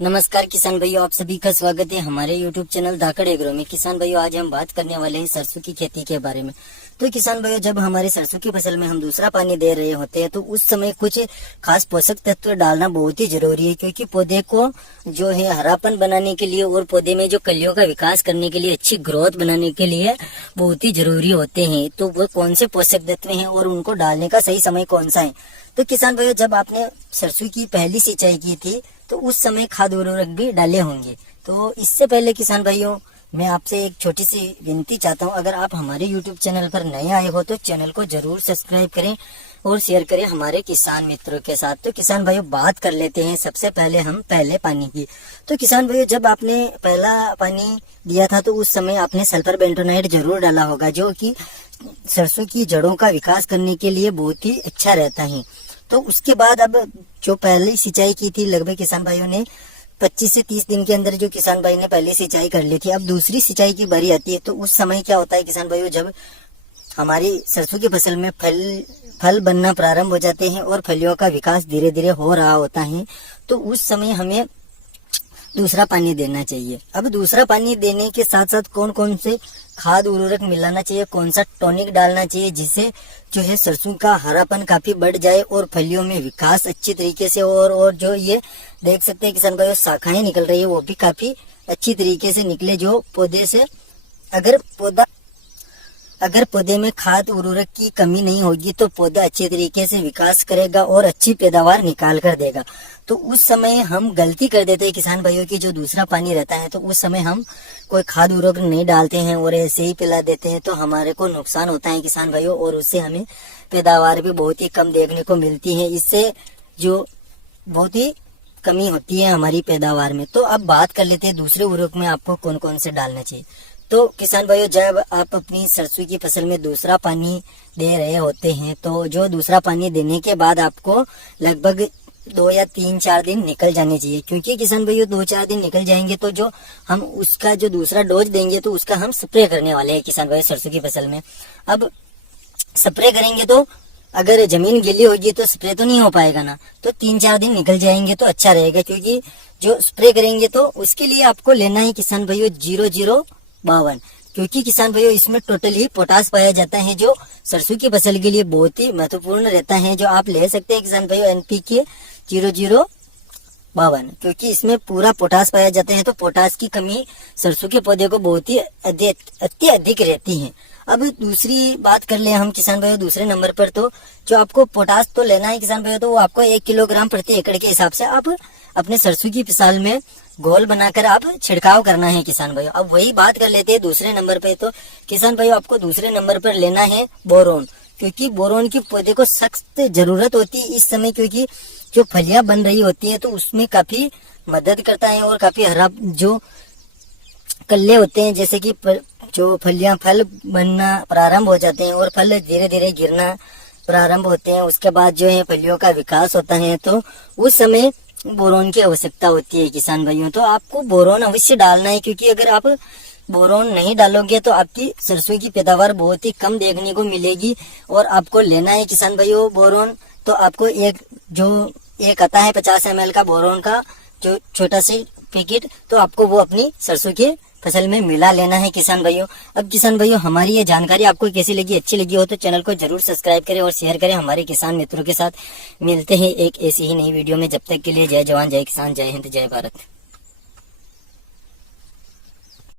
नमस्कार किसान भाइयों, आप सभी का स्वागत है हमारे YouTube चैनल धाकड़ एग्रो में। किसान भाइयों, आज हम बात करने वाले हैं सरसों की खेती के बारे में। तो किसान भाइयों, जब हमारे सरसों की फसल में हम दूसरा पानी दे रहे होते हैं तो उस समय कुछ खास पोषक तत्व डालना बहुत ही जरूरी है, क्योंकि पौधे को जो है हरापन बनाने के लिए और पौधे में जो कलियों का विकास करने के लिए, अच्छी ग्रोथ बनाने के लिए बहुत ही जरूरी होते हैं। तो वो कौन से पोषक तत्व हैं और उनको डालने का सही समय कौन सा है। तो किसान भाइयों, जब आपने सरसों की पहली सिंचाई की थी तो उस समय खाद उर्वरक भी डाले होंगे। तो इससे पहले किसान भाइयों, मैं आपसे एक छोटी सी विनती चाहता हूं, अगर आप हमारे YouTube चैनल पर नए आए हो तो चैनल को जरूर सब्सक्राइब करें और शेयर करें हमारे किसान मित्रों के साथ। तो किसान भाइयों, बात कर लेते हैं सबसे पहले हम पहले पानी की। तो किसान भाइयों, जब आपने पहला पानी दिया था तो उस समय आपने सल्फर बेंटोनाइट जरूर डाला होगा, जो कि सरसों की जड़ों का विकास करने के लिए बहुत ही अच्छा रहता है। तो उसके बाद अब जो पहली सिंचाई की थी, लगभग किसान भाइयों ने 25 से 30 दिन के अंदर जो किसान भाई ने पहली सिंचाई कर ली थी, अब दूसरी सिंचाई की बारी आती है। तो उस समय क्या होता है किसान भाइयों, जब हमारी सरसों की फसल में फल बनना प्रारंभ हो जाते हैं और फलियों का विकास धीरे धीरे हो रहा होता है, तो उस समय हमें दूसरा पानी देना चाहिए। अब दूसरा पानी देने के साथ साथ कौन कौन से खाद उर्वरक मिलाना चाहिए, कौन सा टॉनिक डालना चाहिए, जिससे जो है सरसों का हरापन काफी बढ़ जाए और फलियों में विकास अच्छी तरीके से और जो ये देख सकते हैं किसान भाइयों, शाखाएं निकल रही है वो भी काफी अच्छी तरीके से निकले। जो पौधे से अगर पौधे में खाद उर्वरक की कमी नहीं होगी तो पौधा अच्छे तरीके से विकास करेगा और अच्छी पैदावार निकाल कर देगा। तो उस समय हम गलती कर देते हैं किसान भाइयों की, जो दूसरा पानी रहता है तो उस समय हम कोई खाद उर्वरक नहीं डालते हैं और ऐसे ही पिला देते हैं, तो हमारे को नुकसान होता है किसान भाइयों, और उससे हमें पैदावार भी बहुत ही कम देखने को मिलती है। इससे जो बहुत ही कमी होती है हमारी पैदावार में। तो अब बात कर लेते हैं दूसरे उर्वरक में आपको कौन कौन से डालना चाहिए। तो किसान भाइयों, जब आप अपनी सरसों की फसल में दूसरा पानी दे रहे होते हैं तो जो दूसरा पानी देने के बाद आपको लगभग 2 या 3-4 दिन निकल जाने चाहिए, क्योंकि किसान भाइयों 2-4 दिन निकल जाएंगे तो जो हम उसका जो दूसरा डोज देंगे तो उसका हम स्प्रे करने वाले हैं किसान भाइयों सरसों की फसल में। अब स्प्रे करेंगे तो अगर जमीन गीली होगी तो स्प्रे तो नहीं हो पाएगा ना, तो 3-4 दिन निकल जाएंगे तो अच्छा रहेगा, क्योंकि जो स्प्रे करेंगे तो उसके लिए आपको लेना है किसान भाइयों 0052, क्योंकि किसान भाइयों इसमें टोटल ही पोटास पाया जाता है, जो सरसों की फसल के लिए बहुत ही महत्वपूर्ण रहता है। जो आप ले सकते हैं किसान भाइयों NPK 0052, क्योंकि इसमें पूरा पोटास पाया जाता है। तो पोटास की कमी सरसों के पौधे को बहुत ही अधिक रहती है। अब दूसरी बात कर ले हम किसान भाइयों दूसरे नंबर पर, तो जो आपको पोटास तो लेना है किसान भाइयों, तो वो आपको 1 किलोग्राम प्रति एकड़ के हिसाब से आप अपने सरसों की फसल में घोल बनाकर आप छिड़काव करना है किसान भाइयों। अब वही बात कर लेते हैं दूसरे नंबर पे। तो किसान भाइयों, आपको दूसरे नंबर पर लेना है बोरोन, क्योंकि बोरोन की पौधे को सख्त जरूरत होती है इस समय, क्योंकि जो फलियां बन रही होती है तो उसमें काफी मदद करता है और काफी हरा जो कल्ले होते हैं, जैसे कि जो फल बनना प्रारंभ हो जाते हैं और फल धीरे धीरे गिरना प्रारंभ होते हैं, उसके बाद जो है फलियों का विकास होता है, तो उस समय बोरोन की आवश्यकता होती है किसान भाइयों। तो आपको बोरोन अवश्य डालना है, क्योंकि अगर आप बोरोन नहीं डालोगे तो आपकी सरसों की पैदावार बहुत ही कम देखने को मिलेगी। और आपको लेना है किसान भाइयों बोरोन, तो आपको एक आता है 50 ml का बोरोन का जो छोटा सी पैकेट, तो आपको वो अपनी सरसों के फसल में मिला लेना है किसान भाइयों। अब किसान भाइयों, हमारी ये जानकारी आपको कैसी लगी, अच्छी लगी हो तो चैनल को जरूर सब्सक्राइब करें और शेयर करें हमारे किसान मित्रों के साथ। मिलते हैं एक ऐसी ही नई वीडियो में, जब तक के लिए जय जवान, जय किसान, जय हिंद, जय भारत।